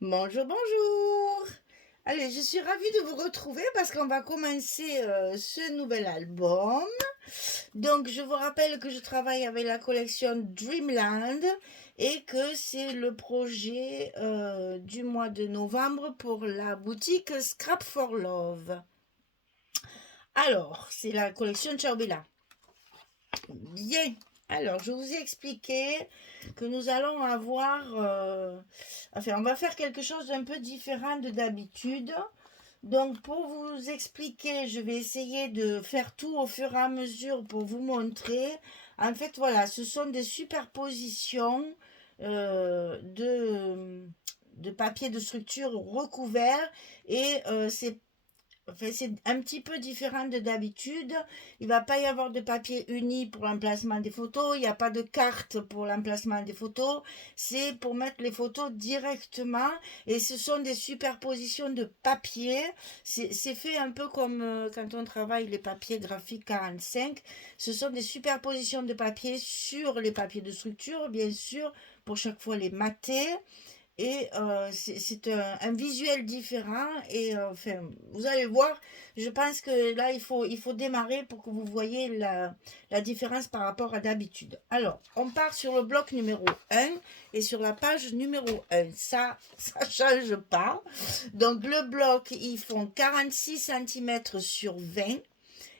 Bonjour, bonjour. Allez, je suis ravie de vous retrouver parce qu'on va commencer ce nouvel album. Donc, je vous rappelle que je travaille avec la collection Dreamland et que c'est le projet du mois de novembre pour la boutique Scrap for Love. Alors, c'est la collection Ciao Bien. Alors, je vous ai expliqué que nous allons avoir... enfin, on va faire quelque chose d'un peu différent de d'habitude. Donc, pour vous expliquer, je vais essayer de faire tout au fur et à mesure pour vous montrer. En fait, voilà, ce sont des superpositions de papier de structure recouvert et c'est enfin, c'est un petit peu différent de d'habitude. Il ne va pas y avoir de papier uni pour l'emplacement des photos. Il n'y a pas de carte pour l'emplacement des photos. C'est pour mettre les photos directement. Et ce sont des superpositions de papier. C'est fait un peu comme quand on travaille les papiers graphiques 45. Ce sont des superpositions de papier sur les papiers de structure, bien sûr, pour chaque fois les mater. Et c'est un visuel différent. Et enfin, vous allez voir, je pense que là, il faut démarrer pour que vous voyez la différence par rapport à d'habitude. Alors, on part sur le bloc numéro 1 et sur la page numéro 1. Ça change pas. Donc, le bloc, ils font 46 cm sur 20.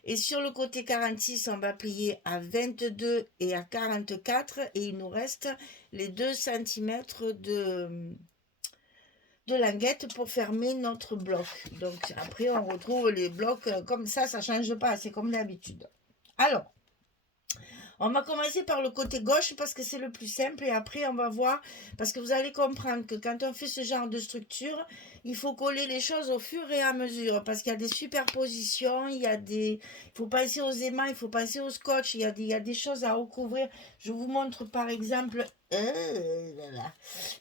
Et sur le côté 46, on va plier à 22 et à 44. Et il nous reste les 2 cm de languette pour fermer notre bloc. Donc après, on retrouve les blocs comme ça change pas, c'est comme d'habitude. Alors, on va commencer par le côté gauche parce que c'est le plus simple et après on va voir, parce que vous allez comprendre que quand on fait ce genre de structure, il faut coller les choses au fur et à mesure parce qu'il y a des superpositions, il faut penser aux aimants, il faut penser au scotch, il y a des choses à recouvrir. Je vous montre par exemple,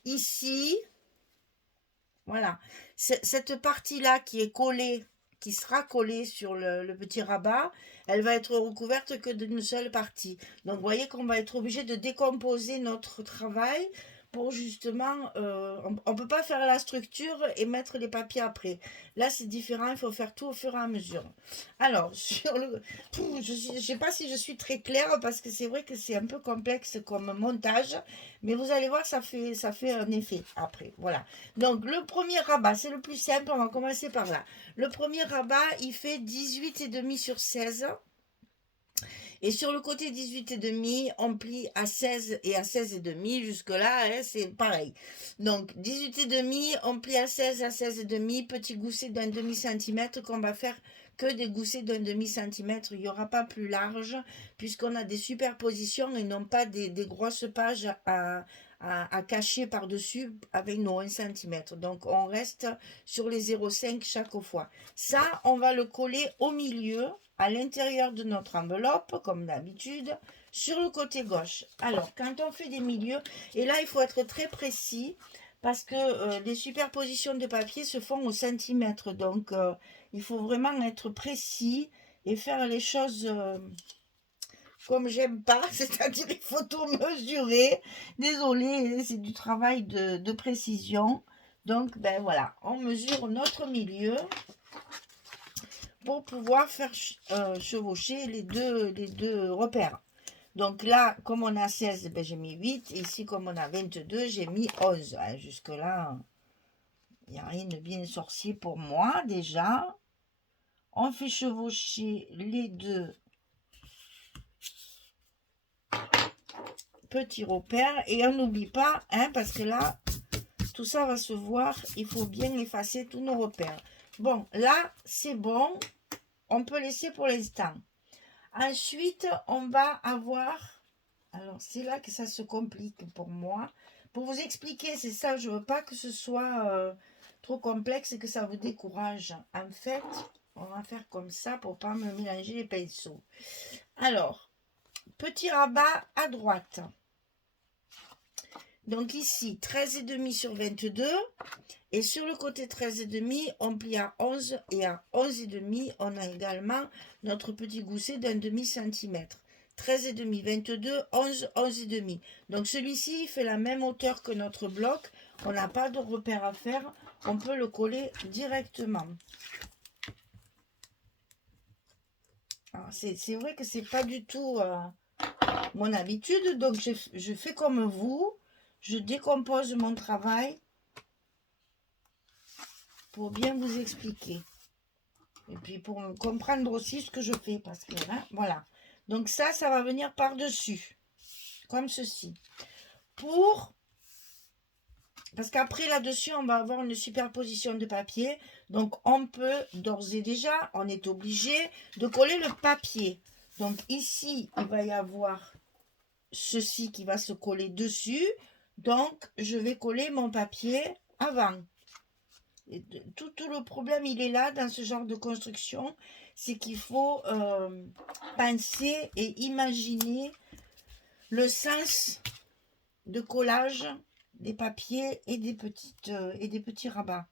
ici, voilà, cette partie-là qui est collée, qui sera collée sur le petit rabat, elle va être recouverte que d'une seule partie. Donc, vous voyez qu'on va être obligé de décomposer notre travail pour justement... on ne peut pas faire la structure et mettre les papiers après. Là, c'est différent, il faut faire tout au fur et à mesure. Alors, sur le... je ne sais pas si je suis très claire parce que c'est vrai que c'est un peu complexe comme montage, mais vous allez voir, ça fait un effet après. Voilà. Donc, le premier rabat, c'est le plus simple, on va commencer par là. Le premier rabat, il fait 18,5 sur 16. Et sur le côté 18,5, on plie à 16 et à 16,5. Jusque-là, hein, c'est pareil. Donc, 18,5, on plie à 16,5. Petit gousset d'un demi-centimètre qu'on va faire que des goussets d'un demi-centimètre. Il n'y aura pas plus large puisqu'on a des superpositions et non pas des grosses pages à cacher par-dessus avec nos 1 cm. Donc, on reste sur les 0,5 chaque fois. Ça, on va le coller au milieu, à l'intérieur de notre enveloppe, comme d'habitude, sur le côté gauche. Alors, quand on fait des milieux, et là, il faut être très précis, parce que les superpositions de papier se font au centimètre. Donc, il faut vraiment être précis et faire les choses comme j'aime pas, c'est-à-dire il faut tout mesurer. Désolée, c'est du travail de précision. Donc, ben voilà, on mesure notre milieu pour pouvoir faire chevaucher les deux repères. Donc là, comme on a 16, ben j'ai mis 8. Ici, comme on a 22, j'ai mis 11. Hein, jusque-là, il n'y a rien de bien sorcier pour moi déjà. On fait chevaucher les deux petits repères. Et on n'oublie pas, hein, parce que là, tout ça va se voir. Il faut bien effacer tous nos repères. Bon, là, c'est bon. On peut laisser pour l'instant. Ensuite, on va avoir... Alors, c'est là que ça se complique pour moi. Pour vous expliquer, c'est ça, je veux pas que ce soit trop complexe et que ça vous décourage. En fait, on va faire comme ça pour pas me mélanger les pinceaux. Alors, petit rabat à droite. Donc ici, 13,5 sur 22. Et sur le côté 13,5, on plie à 11. Et à 11,5, on a également notre petit gousset d'un demi-centimètre. 13,5, 22, 11, 11,5. Donc celui-ci fait la même hauteur que notre bloc. on n'a pas de repère à faire, on peut le coller directement. C'est vrai que c'est pas du tout mon habitude, donc je fais comme vous, je décompose mon travail pour bien vous expliquer. Et puis pour comprendre aussi ce que je fais, parce que hein, voilà. Donc ça va venir par-dessus, comme ceci. Parce qu'après là-dessus, on va avoir une superposition de papier. Donc on peut, d'ores et déjà, on est obligé de coller le papier. Donc ici, il va y avoir ceci qui va se coller dessus. Donc je vais coller mon papier avant. Et tout le problème, il est là dans ce genre de construction. C'est qu'il faut penser et imaginer le sens de collage des papiers et des petits rabats.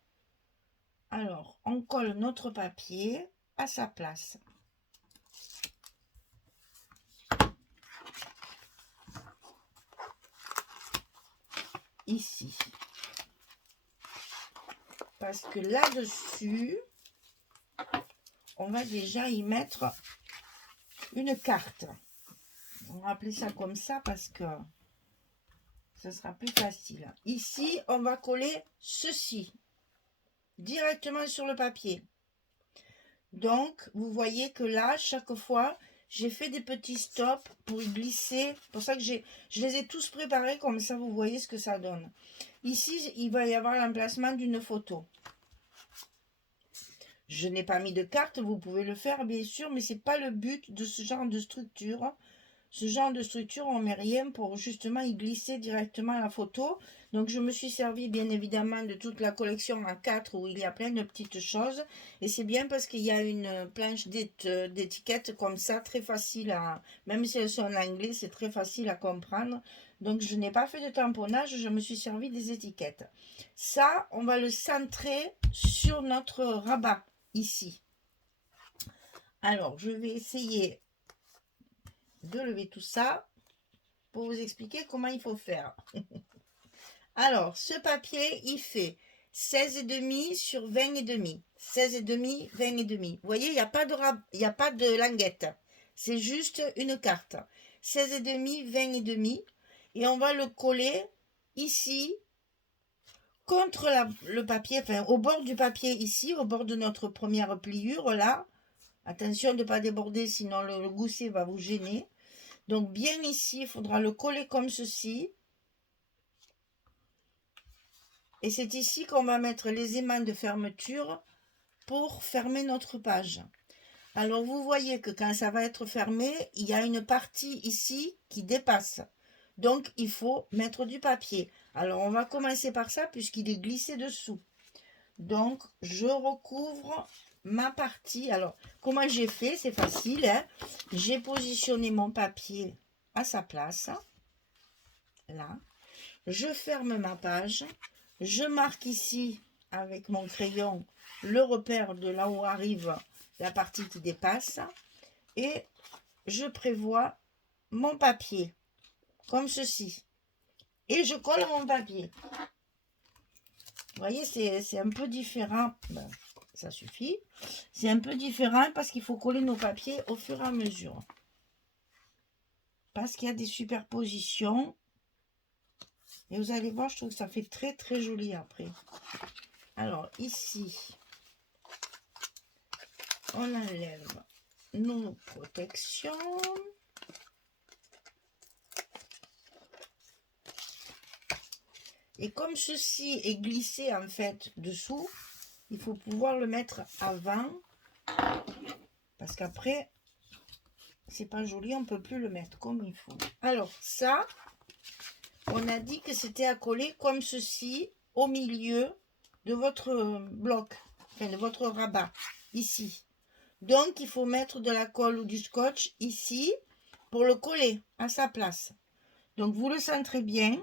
Alors, on colle notre papier à sa place. Ici. Parce que là-dessus, on va déjà y mettre une carte. On va appeler ça comme ça parce que ce sera plus facile. Ici, on va coller ceci directement sur le papier. Donc, vous voyez que là, chaque fois, j'ai fait des petits stops pour y glisser. C'est pour ça que je les ai tous préparés, comme ça, vous voyez ce que ça donne. Ici, il va y avoir l'emplacement d'une photo. Je n'ai pas mis de carte, vous pouvez le faire, bien sûr, mais ce n'est pas le but de ce genre de structure. Ce genre de structure, on ne met rien pour justement y glisser directement la photo. Donc, je me suis servi bien évidemment de toute la collection A4 où il y a plein de petites choses. Et c'est bien parce qu'il y a une planche d'étiquettes comme ça, très facile à... Même si elles sont en anglais, c'est très facile à comprendre. Donc, je n'ai pas fait de tamponnage, je me suis servi des étiquettes. Ça, on va le centrer sur notre rabat, ici. Alors, je vais essayer de lever tout ça pour vous expliquer comment il faut faire. Alors, ce papier, il fait 16,5 sur 20,5. 16,5, 20,5. Vous voyez, il n'y a pas de languette. C'est juste une carte. 16,5, 20,5. Et on va le coller ici, contre le papier, enfin au bord du papier ici, au bord de notre première pliure, là. Attention de ne pas déborder, sinon le gousset va vous gêner. Donc bien ici, il faudra le coller comme ceci. Et c'est ici qu'on va mettre les aimants de fermeture pour fermer notre page. Alors vous voyez que quand ça va être fermé, il y a une partie ici qui dépasse. Donc il faut mettre du papier. Alors on va commencer par ça puisqu'il est glissé dessous. Donc je recouvre ma partie. Alors comment j'ai fait? C'est facile, hein? J'ai positionné mon papier à sa place. Là. Je ferme ma page. Je marque ici avec mon crayon le repère de là où arrive la partie qui dépasse. Et je prévois mon papier comme ceci. Et je colle mon papier. Vous voyez, c'est un peu différent. Ben, ça suffit. C'est un peu différent parce qu'il faut coller nos papiers au fur et à mesure. Parce qu'il y a des superpositions. Et vous allez voir, je trouve que ça fait très très joli après. Alors ici, on enlève nos protections. Et comme ceci est glissé en fait dessous, il faut pouvoir le mettre avant. Parce qu'après, c'est pas joli, on ne peut plus le mettre comme il faut. Alors ça, on a dit que c'était à coller comme ceci au milieu de votre bloc, enfin de votre rabat, ici. Donc, il faut mettre de la colle ou du scotch ici pour le coller à sa place. Donc, vous le centrez bien,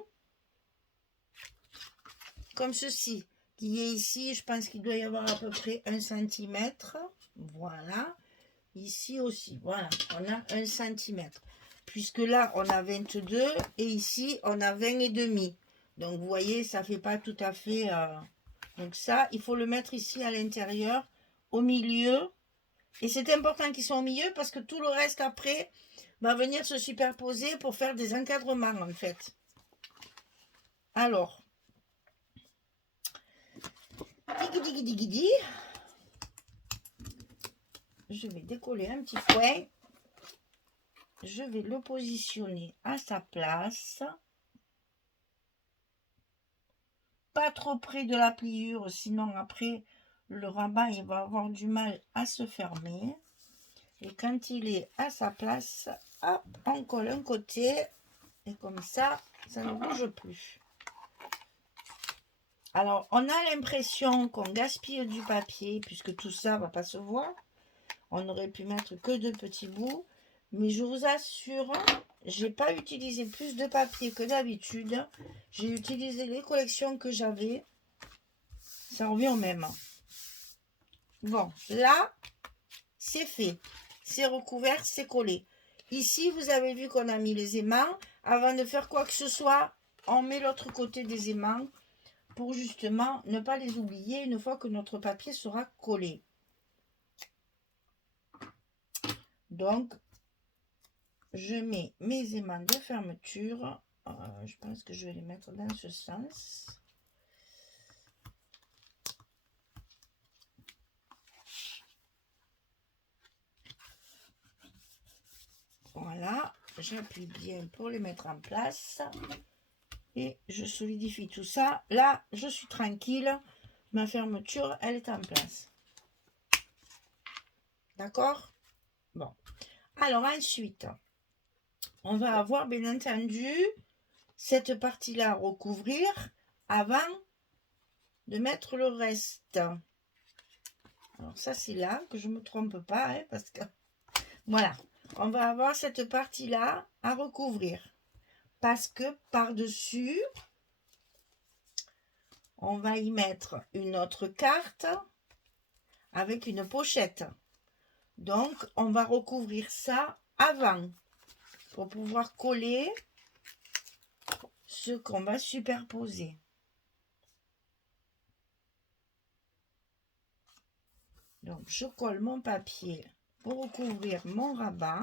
comme ceci, qui est ici. Je pense qu'il doit y avoir à peu près 1 cm. Voilà. Ici aussi, voilà, on a 1 cm. Puisque là, on a 22 et ici, on a 20 et demi. Donc, vous voyez, ça fait pas tout à fait... Donc ça, il faut le mettre ici à l'intérieur, au milieu. Et c'est important qu'ils soient au milieu parce que tout le reste après va venir se superposer pour faire des encadrements en fait. Alors, digui, je vais décoller un petit point. Je vais le positionner à sa place. Pas trop près de la pliure, sinon après le rabat il va avoir du mal à se fermer. Et quand il est à sa place, hop, on colle un côté et comme ça, ça ne bouge plus. Alors, on a l'impression qu'on gaspille du papier puisque tout ça va pas se voir. On aurait pu mettre que deux petits bouts, mais je vous assure, j'ai pas utilisé plus de papier que d'habitude. J'ai utilisé les collections que j'avais. Ça revient au même. Bon, là, c'est fait. C'est recouvert, c'est collé. Ici, vous avez vu qu'on a mis les aimants. Avant de faire quoi que ce soit, on met l'autre côté des aimants pour justement ne pas les oublier une fois que notre papier sera collé. Donc, je mets mes aimants de fermeture. Je pense que je vais les mettre dans ce sens. Voilà, j'appuie bien pour les mettre en place. Et je solidifie tout ça. Là, je suis tranquille. Ma fermeture, elle est en place. D'accord? Bon. Alors ensuite, on va avoir bien entendu cette partie-là à recouvrir avant de mettre le reste. Alors ça, c'est là que je ne me trompe pas, hein, parce que voilà, on va avoir cette partie-là à recouvrir. Parce que par-dessus, on va y mettre une autre carte avec une pochette. Donc, on va recouvrir ça avant pour pouvoir coller ce qu'on va superposer. Donc, je colle mon papier pour recouvrir mon rabat.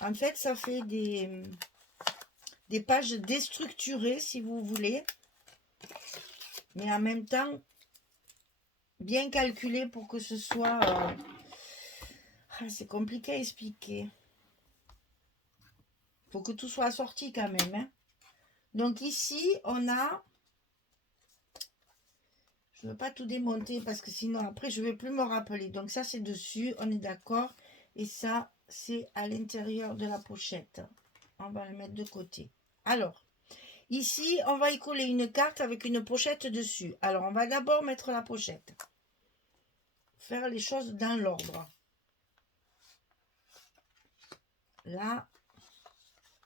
En fait, ça fait des pages déstructurées, si vous voulez. Mais en même temps, bien calculé pour que ce soit... c'est compliqué à expliquer. Il faut que tout soit assorti quand même. Hein. Donc ici, on a... Je ne veux pas tout démonter parce que sinon après je ne vais plus me rappeler. Donc ça c'est dessus, on est d'accord. Et ça c'est à l'intérieur de la pochette. On va le mettre de côté. Alors, ici on va y coller une carte avec une pochette dessus. Alors on va d'abord mettre la pochette. Faire les choses dans l'ordre. Là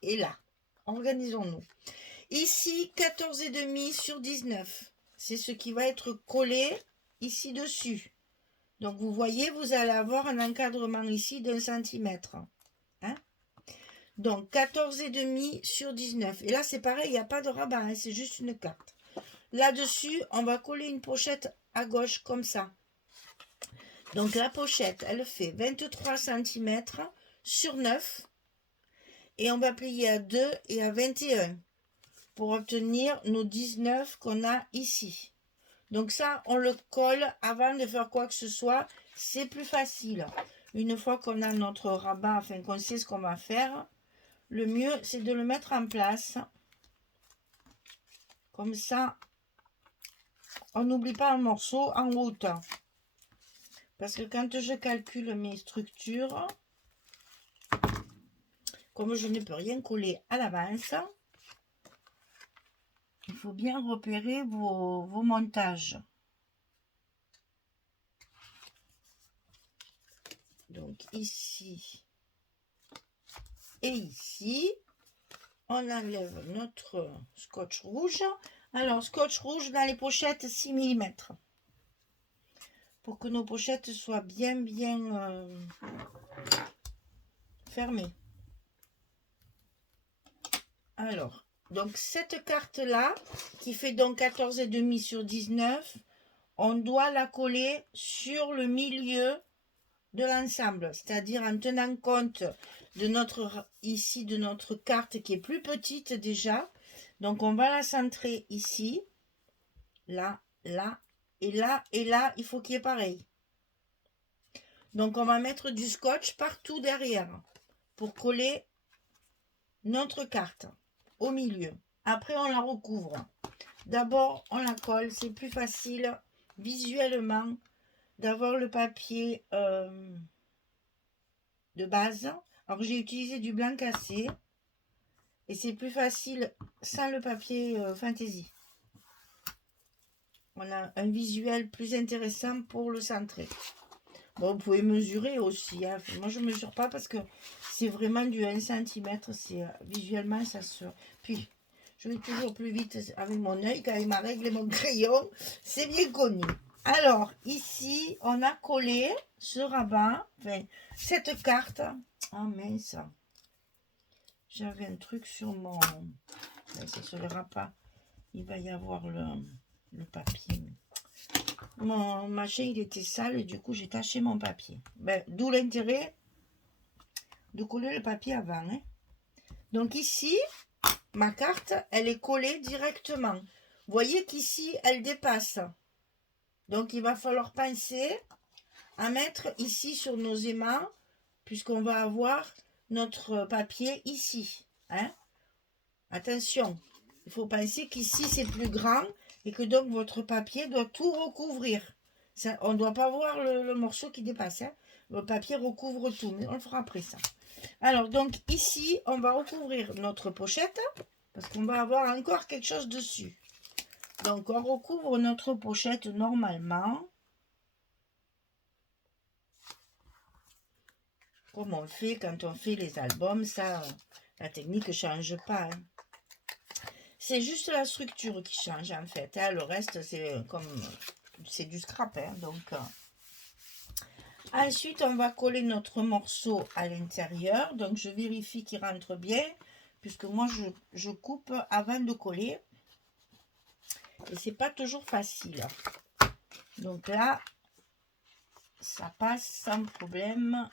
et là. Organisons-nous. Ici 14,5 sur 19. C'est ce qui va être collé ici dessus. Donc, vous voyez, vous allez avoir un encadrement ici d'1 centimètre. Hein? Donc, 14,5 sur 19. Et là, c'est pareil, il n'y a pas de rabat, hein, c'est juste une carte. Là-dessus, on va coller une pochette à gauche comme ça. Donc, la pochette, elle fait 23 centimètres sur 9. Et on va plier à 2 et à 21 pour obtenir nos 19 qu'on a ici. Donc ça, on le colle avant de faire quoi que ce soit. C'est plus facile. Une fois qu'on a notre rabat, enfin qu'on sait ce qu'on va faire, le mieux, c'est de le mettre en place. Comme ça, on n'oublie pas un morceau en route. Parce que quand je calcule mes structures, comme je ne peux rien coller à l'avance, il faut bien repérer vos montages. Donc ici et ici, on enlève notre scotch rouge. Alors, scotch rouge dans les pochettes 6 mm. Pour que nos pochettes soient bien fermées. Alors, Donc cette carte-là, qui fait donc 14,5 sur 19, on doit la coller sur le milieu de l'ensemble, c'est-à-dire en tenant compte de notre, ici, de notre carte qui est plus petite déjà. Donc on va la centrer ici, là, là, et là, et là, il faut qu'il y ait pareil. Donc on va mettre du scotch partout derrière pour coller notre carte au milieu. Après on la recouvre. D'abord on la colle, c'est plus facile visuellement d'avoir le papier de base. Alors j'ai utilisé du blanc cassé et c'est plus facile sans le papier fantaisie. On a un visuel plus intéressant pour le centrer. Bon, vous pouvez mesurer aussi. Hein. Moi, je ne mesure pas parce que c'est vraiment du 1 cm. Visuellement, ça se... Puis, je vais toujours plus vite avec mon œil qu'avec ma règle et mon crayon. C'est bien connu. Alors, ici, on a collé ce rabat. Enfin, cette carte. Ah, mince. J'avais un truc sur mon... Ça ne se verra pas. Il va y avoir le papier. Mon machin il était sale et du coup j'ai taché mon papier. Ben, d'où l'intérêt de coller le papier avant. Hein. Donc ici, ma carte, elle est collée directement. Vous voyez qu'ici, elle dépasse. Donc il va falloir penser à mettre ici sur nos aimants, puisqu'on va avoir notre papier ici. Hein. Attention, il faut penser qu'ici c'est plus grand et que donc votre papier doit tout recouvrir. Ça, on ne doit pas voir le morceau qui dépasse. Hein. Le papier recouvre tout, mais on le fera après ça. Alors donc ici, on va recouvrir notre pochette parce qu'on va avoir encore quelque chose dessus. Donc on recouvre notre pochette normalement. Comme on fait quand on fait les albums, ça, la technique ne change pas. Hein. C'est juste la structure qui change en fait. Hein. Le reste, c'est du scrap. Hein. Donc, ensuite, on va coller notre morceau à l'intérieur. Donc, je vérifie qu'il rentre bien. Puisque moi, je coupe avant de coller. Et c'est pas toujours facile. Donc là, ça passe sans problème.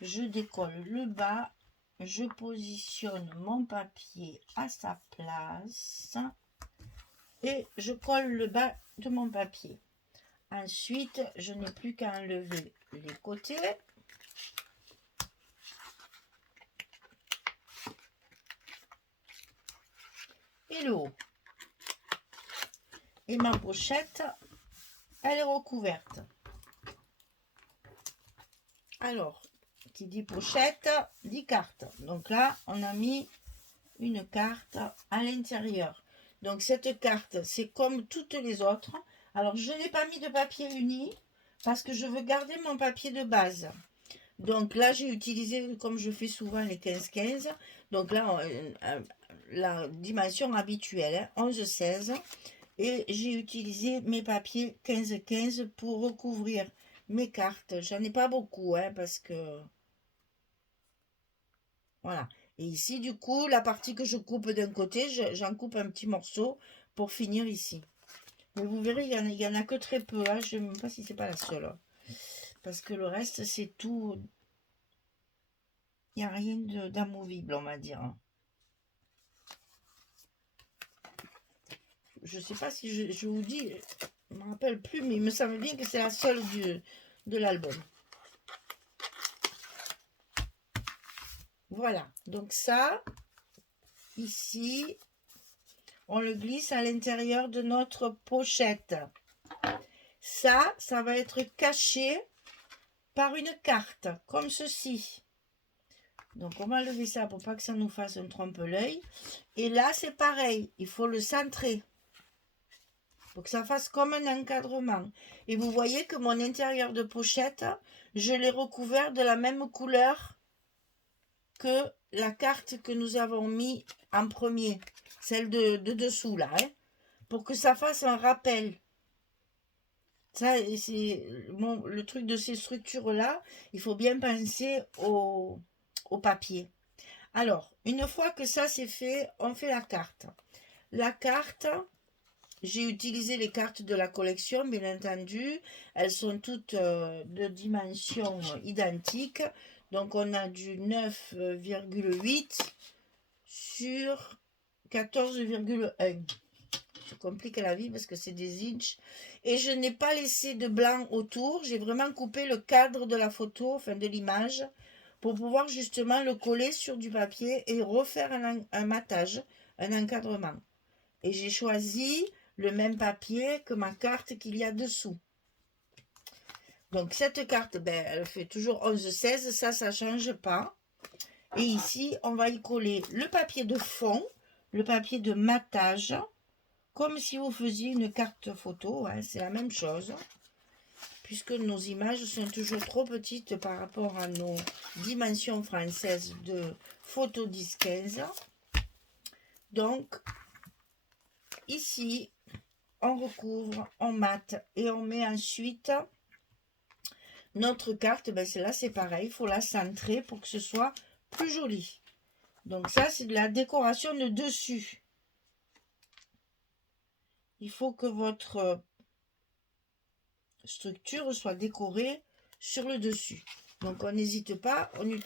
Je décolle le bas. Je positionne mon papier à sa place et je colle le bas de mon papier. Ensuite, je n'ai plus qu'à enlever les côtés. Et le haut. Et ma pochette, elle est recouverte. Alors, qui dit pochette, dit carte. Donc là, on a mis une carte à l'intérieur. Donc cette carte, c'est comme toutes les autres. Alors je n'ai pas mis de papier uni parce que je veux garder mon papier de base. Donc là, j'ai utilisé, comme je fais souvent, les 15-15. Donc là, la dimension habituelle, hein, 11-16. Et j'ai utilisé mes papiers 15-15 pour recouvrir mes cartes. J'en ai pas beaucoup, hein, parce que... Voilà. Et ici, du coup, la partie que je coupe d'un côté, j'en coupe un petit morceau pour finir ici. Mais vous verrez, il y en a que très peu. Hein. Je ne sais même pas si c'est pas la seule. Parce que le reste, c'est tout... Il n'y a rien d'amovible, on va dire. Je ne sais pas si je vous dis... Je ne me rappelle plus, mais il me semble bien que c'est la seule de l'album. Voilà. Donc ça, ici... On le glisse à l'intérieur de notre pochette. Ça va être caché par une carte, comme ceci. Donc, on va lever ça pour pas que ça nous fasse un trompe-l'œil. Et là, c'est pareil. Il faut le centrer. Pour que ça fasse comme un encadrement. Et vous voyez que mon intérieur de pochette, je l'ai recouvert de la même couleur que la carte que nous avons mis en premier. Celle de dessous, là. Hein, pour que ça fasse un rappel. Ça, c'est le truc de ces structures-là. Il faut bien penser au papier. Alors, une fois que ça c'est fait, on fait la carte. La carte, j'ai utilisé les cartes de la collection, bien entendu. Elles sont toutes de dimensions identiques. Donc, on a du 9,8 sur 14,1. Ça complique la vie parce que c'est des inches. Et je n'ai pas laissé de blanc autour. J'ai vraiment coupé le cadre de la photo, enfin de l'image, pour pouvoir justement le coller sur du papier et refaire un matage, un encadrement. Et j'ai choisi le même papier que ma carte qu'il y a dessous. Donc cette carte, ben, elle fait toujours 11-16, ça ne change pas. Et ici, on va y coller le papier de fond, le papier de matage, comme si vous faisiez une carte photo, hein, c'est la même chose. Puisque nos images sont toujours trop petites par rapport à nos dimensions françaises de photo 10-15. Donc, ici, on recouvre, on mate et on met ensuite notre carte. Ben là, c'est pareil, il faut la centrer pour que ce soit plus joli. Donc ça, c'est de la décoration de dessus. Il faut que votre structure soit décorée sur le dessus. Donc on n'hésite pas, il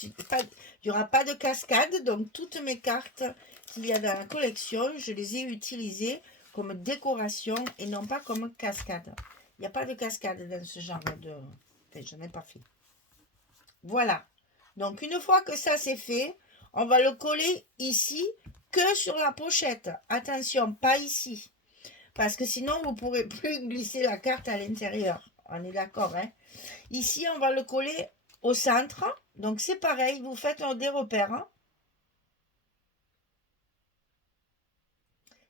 n'y aura pas de cascade. Donc toutes mes cartes qu'il y a dans la collection, je les ai utilisées comme décoration et non pas comme cascade. Il n'y a pas de cascade dans ce genre de... Enfin, je n'en ai pas fait. Voilà. Donc une fois que ça c'est fait, on va le coller ici que sur la pochette. Attention, pas ici. Parce que sinon, vous ne pourrez plus glisser la carte à l'intérieur. On est d'accord, hein? Ici, on va le coller au centre. Donc, c'est pareil, vous faites des repères. Hein,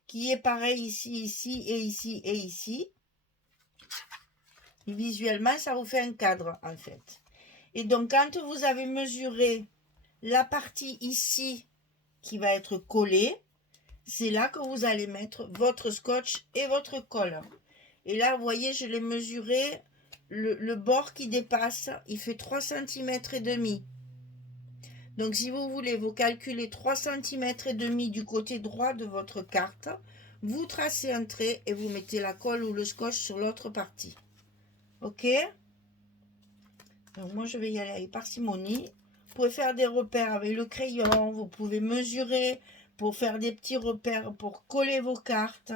qui est pareil ici, ici, et ici, et ici. Et visuellement, ça vous fait un cadre, en fait. Et donc, quand vous avez mesuré la partie ici qui va être collée, c'est là que vous allez mettre votre scotch et votre colle. Et là, vous voyez, je l'ai mesuré, le bord qui dépasse, il fait 3 cm et demi. Donc, si vous voulez, vous calculez 3 cm et demi du côté droit de votre carte, vous tracez un trait et vous mettez la colle ou le scotch sur l'autre partie. Ok? Donc, moi, je vais y aller avec parcimonie. Vous pouvez faire des repères avec le crayon, vous pouvez mesurer pour faire des petits repères pour coller vos cartes.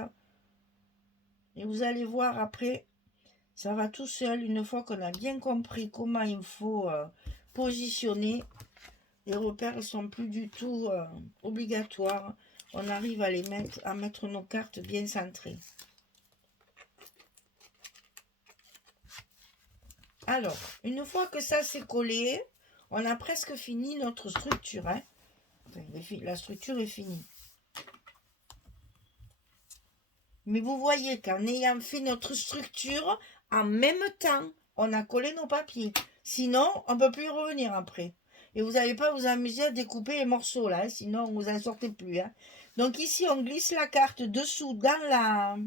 Et vous allez voir après, ça va tout seul. Une fois qu'on a bien compris comment il faut positionner, les repères ne sont plus du tout obligatoires. On arrive à mettre nos cartes bien centrées. Alors, une fois que ça c'est collé, on a presque fini notre structure. Hein. Enfin, la structure est finie. Mais vous voyez qu'en ayant fait notre structure, en même temps, on a collé nos papiers. Sinon, on ne peut plus y revenir après. Et vous n'allez pas vous amuser à découper les morceaux là, hein, sinon vous n'en sortez plus. Hein. Donc ici, on glisse la carte dessous dans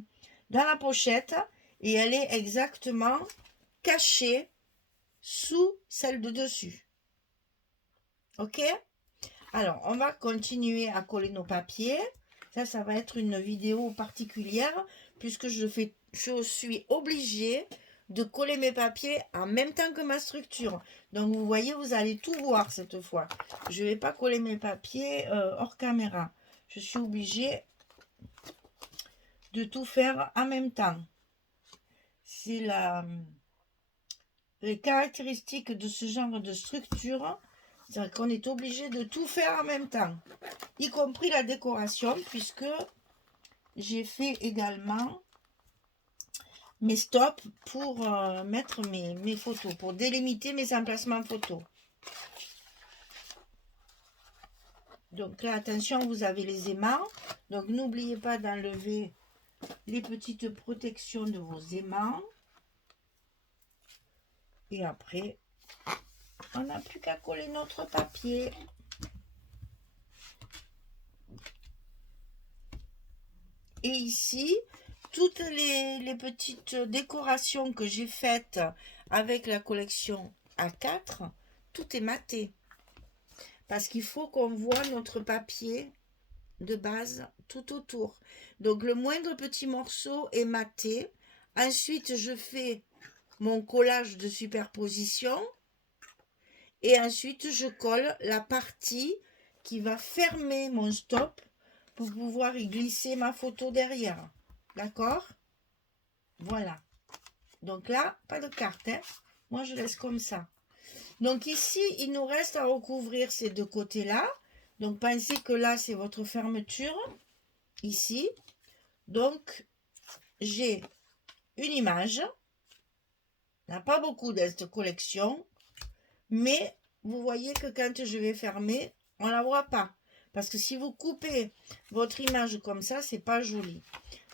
la pochette et elle est exactement cachée sous celle de dessus. Ok? Alors, on va continuer à coller nos papiers. Ça va être une vidéo particulière puisque je suis obligée de coller mes papiers en même temps que ma structure. Donc, vous voyez, vous allez tout voir cette fois. Je ne vais pas coller mes papiers hors caméra. Je suis obligée de tout faire en même temps. C'est les caractéristiques de ce genre de structure. C'est-à-dire qu'on est obligé de tout faire en même temps, y compris la décoration, puisque j'ai fait également mes stops pour mettre mes photos, pour délimiter mes emplacements photos. Donc là, attention, vous avez les aimants. Donc n'oubliez pas d'enlever les petites protections de vos aimants. Et après, on n'a plus qu'à coller notre papier. Et ici, toutes les petites décorations que j'ai faites avec la collection A4, tout est maté. parce qu'il faut qu'on voit notre papier de base tout autour. Donc le moindre petit morceau est maté. Ensuite, je fais mon collage de superposition et ensuite je colle la partie qui va fermer mon stop pour pouvoir y glisser ma photo derrière. D'accord? Voilà. Donc là, pas de carte, hein? Moi, je laisse comme ça. Donc ici, il nous reste à recouvrir ces deux côtés-là. Donc pensez que là, c'est votre fermeture. Ici. Donc, j'ai une image. Il n'y a pas beaucoup dans cette collection. Mais vous voyez que quand je vais fermer, on ne la voit pas. Parce que si vous coupez votre image comme ça, c'est pas joli.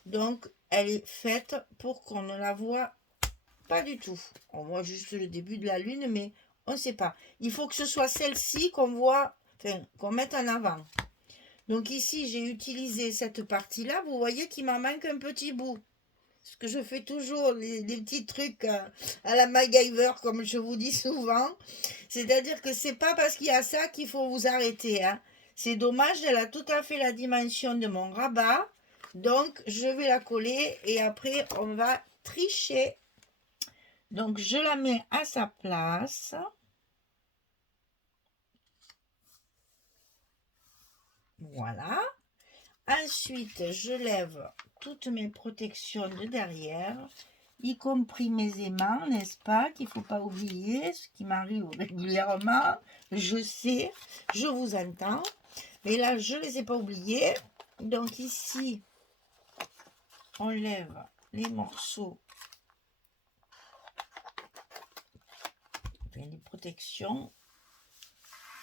Donc, elle est faite pour qu'on ne la voit pas du tout. On voit juste le début de la lune, mais on ne sait pas. Il faut que ce soit celle-ci qu'on voit, enfin, qu'on mette en avant. Donc ici, j'ai utilisé cette partie-là. Vous voyez qu'il m'en manque un petit bout. Parce que je fais toujours des petits trucs à la MacGyver, comme je vous dis souvent. C'est-à-dire que c'est pas parce qu'il y a ça qu'il faut vous arrêter, hein. C'est dommage, elle a tout à fait la dimension de mon rabat. Donc, je vais la coller et après, on va tricher. Donc, je la mets à sa place. Voilà. Ensuite, je lève toutes mes protections de derrière, y compris mes aimants, n'est-ce pas, qu'il ne faut pas oublier, ce qui m'arrive régulièrement. Je sais, je vous entends. Mais là, je ne les ai pas oubliés. Donc ici, on lève les morceaux, enfin, les protections.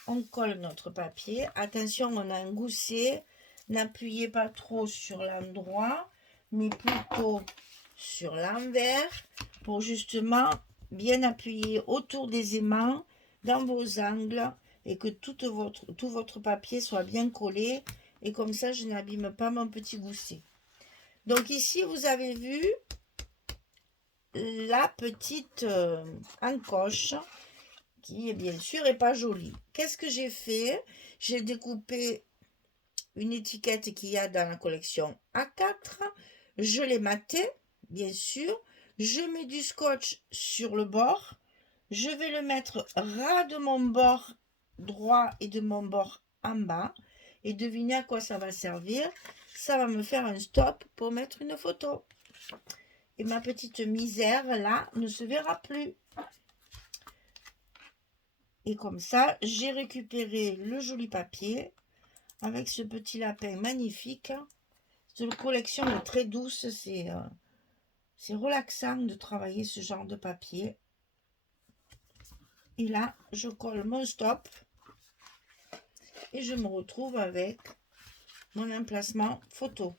On colle notre papier. Attention, on a un gousset. N'appuyez pas trop sur l'endroit, mais plutôt sur l'envers pour justement bien appuyer autour des aimants dans vos angles et que tout votre papier soit bien collé. Et comme ça, je n'abîme pas mon petit gousset. Donc ici, vous avez vu la petite encoche qui, bien sûr, est pas jolie. Qu'est-ce que j'ai fait? J'ai découpé une étiquette qu'il y a dans la collection A4. Je l'ai matée, bien sûr. Je mets du scotch sur le bord. Je vais le mettre ras de mon bord droit et de mon bord en bas. Et devinez à quoi ça va servir. Ça va me faire un stop pour mettre une photo. Et ma petite misère, là, ne se verra plus. Et comme ça, j'ai récupéré le joli papier avec ce petit lapin magnifique. Cette collection est très douce. C'est relaxant de travailler ce genre de papier. Et là, je colle mon stop. Et je me retrouve avec mon emplacement photo.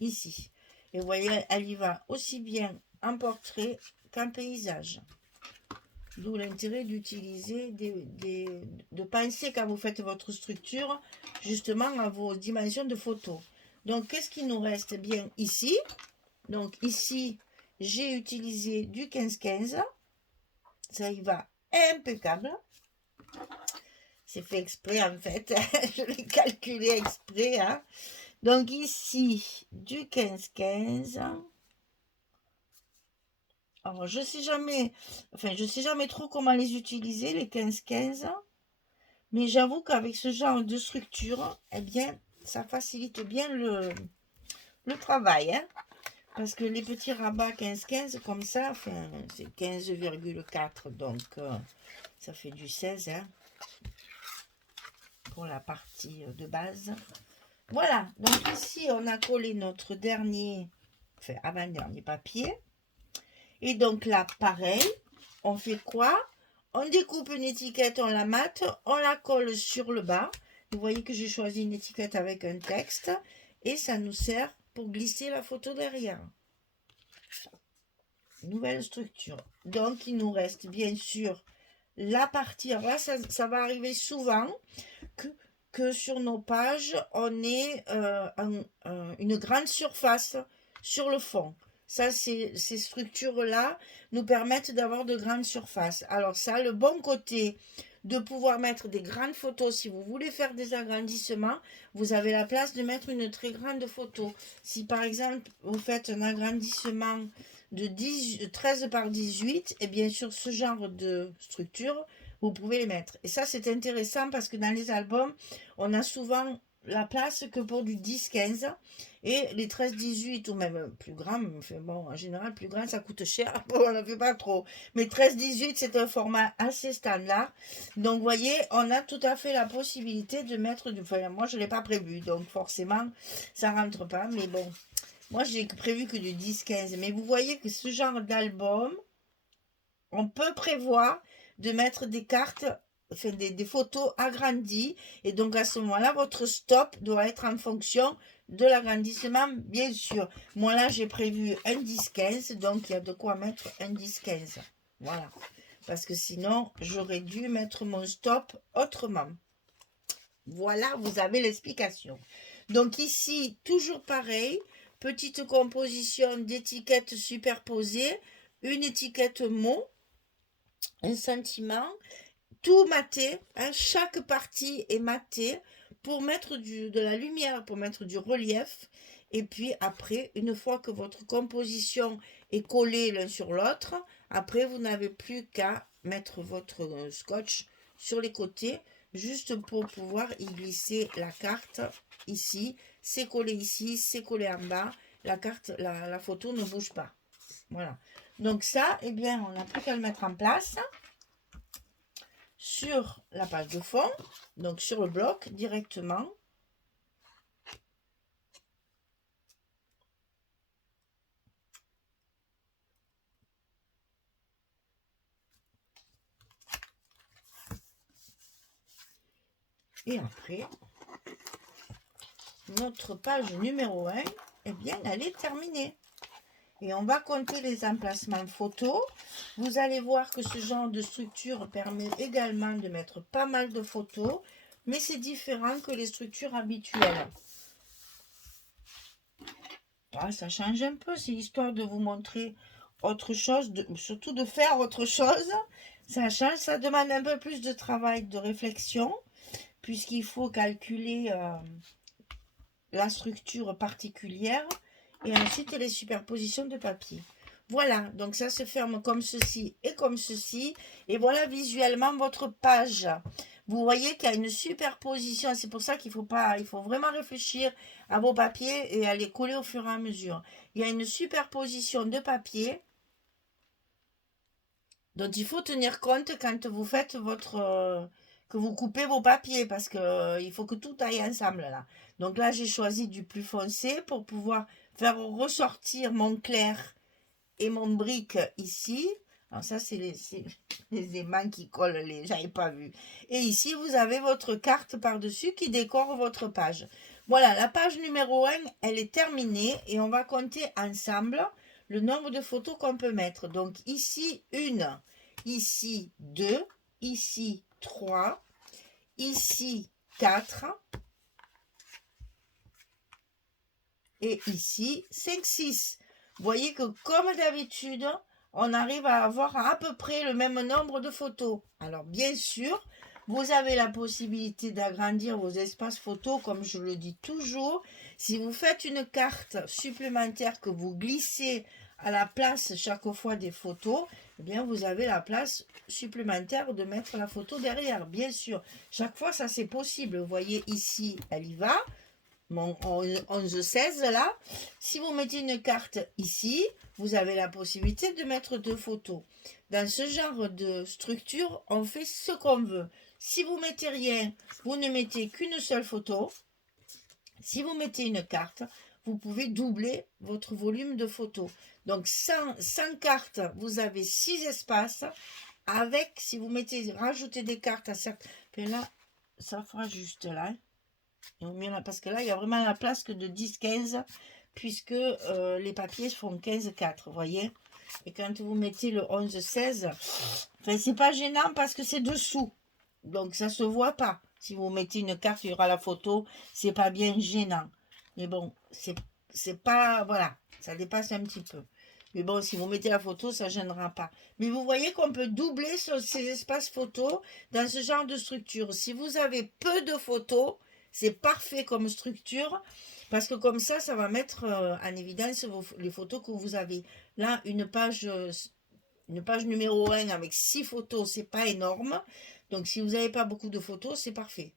Ici. Et vous voyez, elle y va aussi bien en portrait qu'en paysage. D'où l'intérêt d'utiliser, de penser quand vous faites votre structure, justement à vos dimensions de photo. Donc, qu'est-ce qui nous reste bien ici? Donc, ici, j'ai utilisé du 15-15. Ça y va impeccable. C'est fait exprès, en fait. Je l'ai calculé exprès, hein. Donc, ici, du 15-15. Alors, je sais jamais trop comment les utiliser, les 15-15. Mais j'avoue qu'avec ce genre de structure, eh bien, ça facilite bien le travail, hein. Parce que les petits rabats 15-15, comme ça, enfin, c'est 15,4, donc ça fait du 16, hein, pour la partie de base. Voilà, donc ici, on a collé notre dernier, enfin, avant-dernier papier. Et donc là, pareil, on fait quoi? On découpe une étiquette, on la mate, on la colle sur le bas. Vous voyez que j'ai choisi une étiquette avec un texte. Et ça nous sert pour glisser la photo derrière. Nouvelle structure. Donc, il nous reste bien sûr la partie. Alors là, ça va arriver souvent que sur nos pages, on ait une grande surface sur le fond. Ça, ces structures-là nous permettent d'avoir de grandes surfaces. Alors ça, le bon côté de pouvoir mettre des grandes photos. Si vous voulez faire des agrandissements, vous avez la place de mettre une très grande photo. Si par exemple, vous faites un agrandissement de 13 par 18, et bien sûr, ce genre de structure, vous pouvez les mettre. Et ça, c'est intéressant parce que dans les albums, on a souvent la place que pour du 10-15 et les 13-18 ou même plus grand, enfin bon, en général, plus grand, ça coûte cher. Bon, on ne fait pas trop. Mais 13-18, c'est un format assez standard. Donc, vous voyez, on a tout à fait la possibilité de mettre du... Enfin, moi, je ne l'ai pas prévu, donc forcément, ça ne rentre pas. Mais bon, moi, j'ai prévu que du 10-15. Mais vous voyez que ce genre d'album, on peut prévoir de mettre des cartes, enfin des photos agrandies. Et donc à ce moment-là, votre stop doit être en fonction de l'agrandissement, bien sûr. Moi là, j'ai prévu un 10-15, donc il y a de quoi mettre un 10-15. Voilà. Parce que sinon, j'aurais dû mettre mon stop autrement. Voilà, vous avez l'explication. Donc ici, toujours pareil, petite composition d'étiquettes superposées, une étiquette mot, un sentiment, tout maté, hein, chaque partie est matée pour mettre de la lumière, pour mettre du relief. Et puis après, une fois que votre composition est collée l'un sur l'autre, après vous n'avez plus qu'à mettre votre scotch sur les côtés, juste pour pouvoir y glisser la carte ici. C'est collé ici, c'est collé en bas. La carte, la photo ne bouge pas. Voilà. Donc ça, eh bien, on n'a plus qu'à le mettre en place sur la page de fond, donc sur le bloc directement. Et après, notre page numéro 1, eh bien, elle est terminée. Et on va compter les emplacements photos. Vous allez voir que ce genre de structure permet également de mettre pas mal de photos, mais c'est différent que les structures habituelles. Ah, ça change un peu, c'est histoire de vous montrer autre chose, surtout de faire autre chose. Ça change, ça demande un peu plus de travail, de réflexion, puisqu'il faut calculer la structure particulière et ensuite les superpositions de papier. Voilà, donc ça se ferme comme ceci et comme ceci. Et voilà visuellement votre page. Vous voyez qu'il y a une superposition. C'est pour ça qu'il faut pas, il faut vraiment réfléchir à vos papiers et à les coller au fur et à mesure. Il y a une superposition de papier dont il faut tenir compte quand vous faites votre... que vous coupez vos papiers parce que il faut que tout aille ensemble là. Donc là, j'ai choisi du plus foncé pour pouvoir faire ressortir mon clair et mon brique ici. Alors ça, c'est les aimants qui collent les... J'avais pas vu. Et ici, vous avez votre carte par-dessus qui décore votre page. Voilà, la page numéro 1, elle est terminée et on va compter ensemble le nombre de photos qu'on peut mettre. Donc ici, 1, ici, 2, ici, 3, ici, 4 et ici, 5, 6. Vous voyez que comme d'habitude, on arrive à avoir à peu près le même nombre de photos. Alors bien sûr, vous avez la possibilité d'agrandir vos espaces photos, comme je le dis toujours. Si vous faites une carte supplémentaire que vous glissez à la place chaque fois des photos, eh bien vous avez la place supplémentaire de mettre la photo derrière, bien sûr. Chaque fois, ça c'est possible. Vous voyez ici, elle y va. Mon 11-16 là, si vous mettez une carte ici, vous avez la possibilité de mettre 2 photos. Dans ce genre de structure, on fait ce qu'on veut. Si vous mettez rien, vous ne mettez qu'une seule photo. Si vous mettez une carte, vous pouvez doubler votre volume de photos. Donc sans carte, vous avez 6 espaces. Avec, si vous mettez, rajoutez des cartes à certains... Là, ça fera juste là. Parce que là, il y a vraiment la place que de 10-15, puisque les papiers font 15-4, vous voyez. Et quand vous mettez le 11-16, enfin, c'est pas gênant parce que c'est dessous. Donc, ça se voit pas. Si vous mettez une carte, il y aura la photo. C'est pas bien gênant. Mais bon, c'est pas... Voilà, ça dépasse un petit peu. Mais bon, si vous mettez la photo, ça ne gênera pas. Mais vous voyez qu'on peut doubler ces espaces photos dans ce genre de structure. Si vous avez peu de photos, c'est parfait comme structure parce que comme ça va mettre en évidence les photos que vous avez. Là, une page numéro 1 avec 6 photos, c'est pas énorme. Donc, si vous n'avez pas beaucoup de photos, c'est parfait.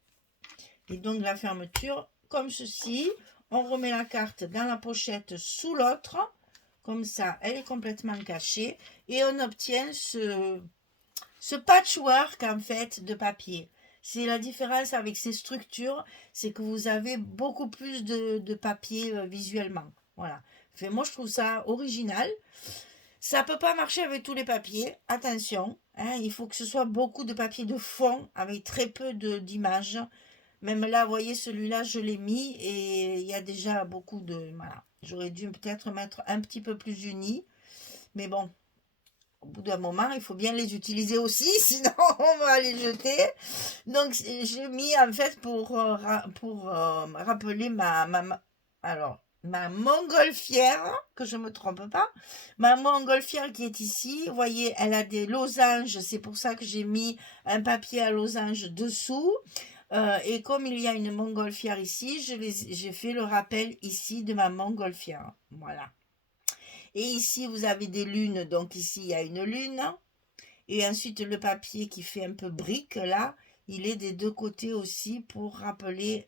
Et donc, la fermeture, comme ceci. On remet la carte dans la pochette sous l'autre. Comme ça, elle est complètement cachée. Et on obtient ce patchwork, en fait, de papier. C'est la différence avec ces structures, c'est que vous avez beaucoup plus de papier visuellement. Voilà. Enfin, moi, je trouve ça original. Ça peut pas marcher avec tous les papiers, attention, hein, il faut que ce soit beaucoup de papier de fond avec très peu d'images. Même là, vous voyez, celui-là, je l'ai mis et il y a déjà beaucoup de... Voilà, j'aurais dû peut-être mettre un petit peu plus uni, mais bon, au bout d'un moment, il faut bien les utiliser aussi, sinon on va les jeter. Donc, j'ai mis en fait pour rappeler alors, ma montgolfière, que je ne me trompe pas, ma montgolfière qui est ici, vous voyez, elle a des losanges, c'est pour ça que j'ai mis un papier à losange dessous. Et comme il y a une montgolfière ici, j'ai fait le rappel ici de ma montgolfière. Voilà. Et ici, vous avez des lunes, donc ici, il y a une lune. Et ensuite, le papier qui fait un peu brique, là, il est des deux côtés aussi pour rappeler,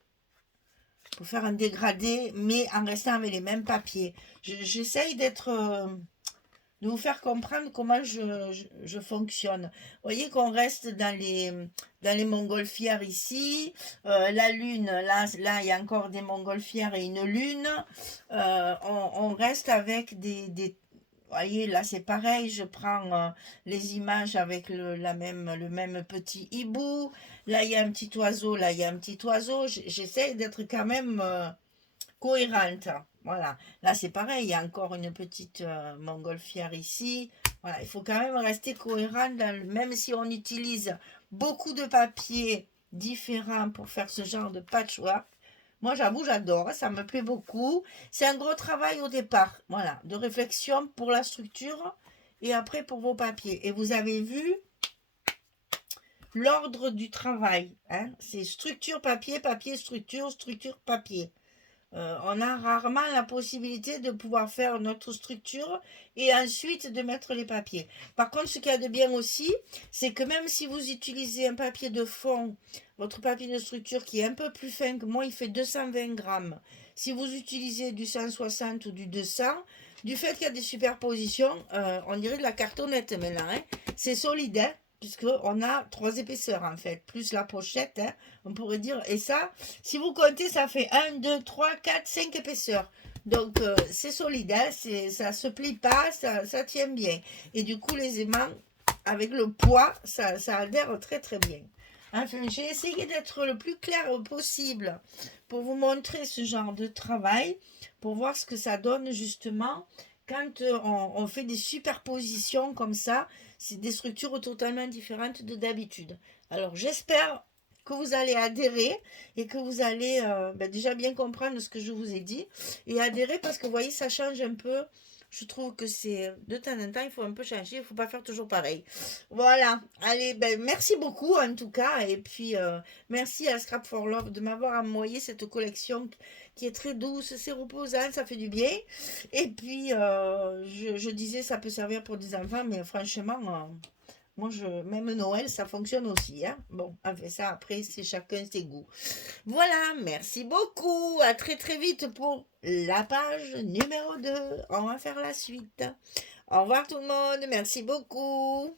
pour faire un dégradé, mais en restant avec les mêmes papiers. J'essaye de vous faire comprendre comment je fonctionne. Vous voyez qu'on reste dans les montgolfières ici. La lune, là, il y a encore des montgolfières et une lune. On reste avec vous voyez, là c'est pareil, je prends les images avec le même petit hibou. Là, il y a un petit oiseau, là, il y a un petit oiseau. J'essaie d'être quand même cohérente. Voilà. Là, c'est pareil, il y a encore une petite montgolfière ici. Voilà, il faut quand même rester cohérent, même si on utilise beaucoup de papiers différents pour faire ce genre de patchwork. Moi, j'avoue, j'adore, ça me plaît beaucoup. C'est un gros travail au départ, voilà, de réflexion pour la structure et après pour vos papiers. Et vous avez vu l'ordre du travail, hein? C'est structure, papier, papier, structure, structure, papier. On a rarement la possibilité de pouvoir faire notre structure et ensuite de mettre les papiers. Par contre, ce qu'il y a de bien aussi, c'est que même si vous utilisez un papier de fond, votre papier de structure qui est un peu plus fin que moi, il fait 220 grammes. Si vous utilisez du 160 ou du 200, du fait qu'il y a des superpositions, on dirait de la cartonnette maintenant, hein. C'est solide, hein, puisqu'on a 3 épaisseurs en fait, plus la pochette, hein, on pourrait dire. Et ça, si vous comptez, ça fait 1, 2, 3, 4, 5 épaisseurs. Donc, c'est solide, hein, ça se plie pas, ça tient bien. Et du coup, les aimants, avec le poids, ça adhère très très bien. Enfin, j'ai essayé d'être le plus clair possible pour vous montrer ce genre de travail, pour voir ce que ça donne justement quand on fait des superpositions comme ça. C'est des structures totalement différentes de d'habitude. Alors, j'espère que vous allez adhérer et que vous allez déjà bien comprendre ce que je vous ai dit et adhérer parce que vous voyez ça change un peu. Je trouve que c'est de temps en temps il faut un peu changer, il ne faut pas faire toujours pareil. Voilà, allez, merci beaucoup en tout cas et puis merci à Scrap for Love de m'avoir envoyé cette collection qui est très douce, c'est reposant, ça fait du bien. Et puis je disais ça peut servir pour des enfants mais franchement moi, même Noël, ça fonctionne aussi, hein. Bon, on fait ça après, c'est chacun ses goûts. Voilà, merci beaucoup. À très très vite pour la page numéro 2. On va faire la suite. Au revoir tout le monde. Merci beaucoup.